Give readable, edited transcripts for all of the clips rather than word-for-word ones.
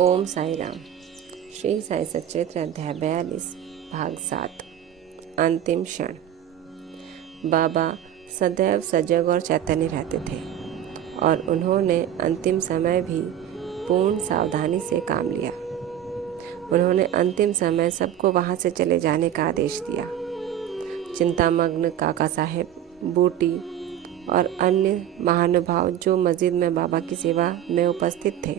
ओम साई राम। श्री साई सच्चरित्र अध्याय 42 भाग 7 अंतिम क्षण। बाबा सदैव सजग और चैतन्य रहते थे और उन्होंने अंतिम समय भी पूर्ण सावधानी से काम लिया। उन्होंने अंतिम समय सबको वहाँ से चले जाने का आदेश दिया। चिंतामग्न काका साहेब, बूटी और अन्य महानुभाव जो मस्जिद में बाबा की सेवा में उपस्थित थे,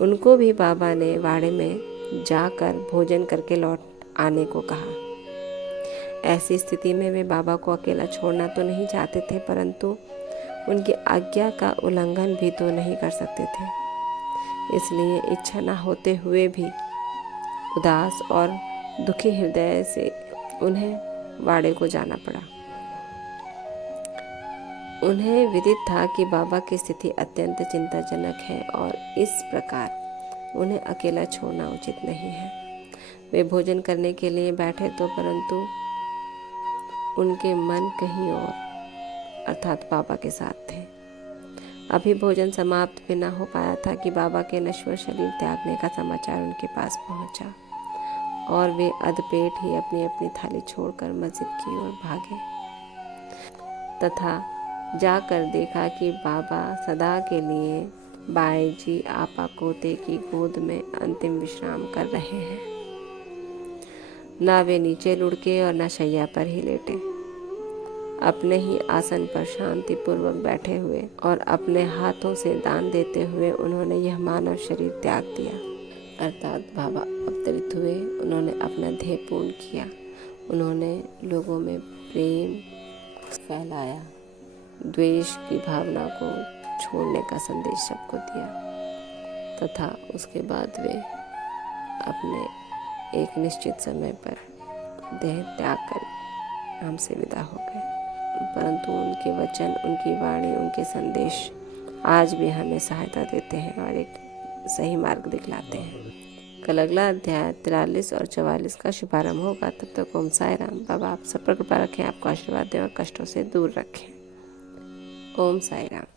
उनको भी बाबा ने वाड़े में जाकर भोजन करके लौट आने को कहा। ऐसी स्थिति में वे बाबा को अकेला छोड़ना तो नहीं चाहते थे, परंतु उनकी आज्ञा का उल्लंघन भी तो नहीं कर सकते थे। इसलिए इच्छा न होते हुए भी उदास और दुखी हृदय से उन्हें वाड़े को जाना पड़ा। उन्हें विदित था कि बाबा की स्थिति अत्यंत चिंताजनक है और इस प्रकार उन्हें अकेला छोड़ना उचित नहीं है। वे भोजन करने के लिए बैठे तो परंतु उनके मन कहीं और अर्थात बाबा के साथ थे। अभी भोजन समाप्त भी न हो पाया था कि बाबा के नश्वर शरीर त्यागने का समाचार उनके पास पहुंचा और वे अधपेट ही अपनी अपनी थाली छोड़कर मस्जिद की ओर भागे तथा जाकर देखा कि बाबा सदा के लिए बाईजी आपा कोते की गोद में अंतिम विश्राम कर रहे हैं। न वे नीचे लुढ़के और न शैया पर ही लेटे, अपने ही आसन पर शांति पूर्वक बैठे हुए और अपने हाथों से दान देते हुए उन्होंने यह मानव शरीर त्याग दिया। अर्थात बाबा अवतरित हुए, उन्होंने अपना ध्येय पूर्ण किया। उन्होंने लोगों में प्रेम फैलाया, द्वेष की भावना को छोड़ने का संदेश सबको दिया तथा उसके बाद वे अपने एक निश्चित समय पर देह त्याग कर हमसे विदा हो गए। परंतु उनके वचन, उनकी वाणी, उनके संदेश आज भी हमें सहायता देते हैं और एक सही मार्ग दिखलाते हैं। कल अगला अध्याय 43 और 44 का शुभारंभ होगा। तब तक ओम साई राम। बाबा आप सब पर कृपा रखें, आपको आशीर्वाद दें और कष्टों से दूर रखें। ओम साई राम।